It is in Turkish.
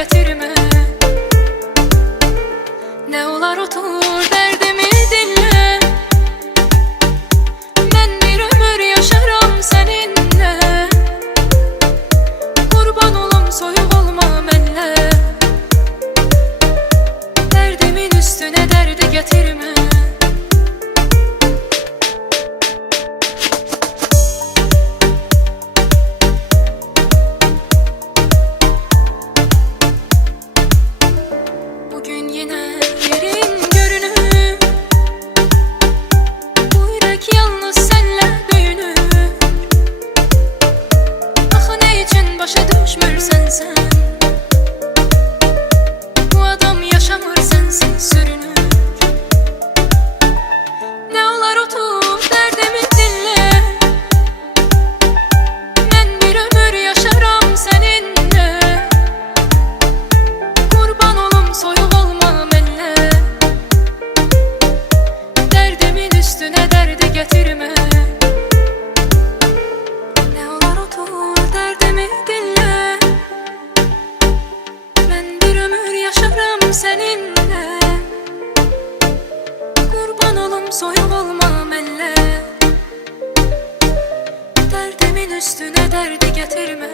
getirme. Ne olar otur derdimi dinle. Ben bir ömür yaşarım seninle. Kurban olum soyuq olma mənlə. Derdimin üstüne derdi getirme. Bugün yine yerin görünür. Bu yürek yalnız senle döyünür. Axı ne için başa düşmürsən sen? Bu adam yaşamır sensiz sürünür. Ne olar otur derdimi dinle. Ben bir ömür yaşarım seninle. Kurban olum soyuq olma mənlə. Derdimin üstüne derdi getirme. Ne olar otur derdimi dinle. Ben bir ömür yaşarım seninle. Kurban olum soyuq olma mənlə. Derdimin üstüne derdi getirme.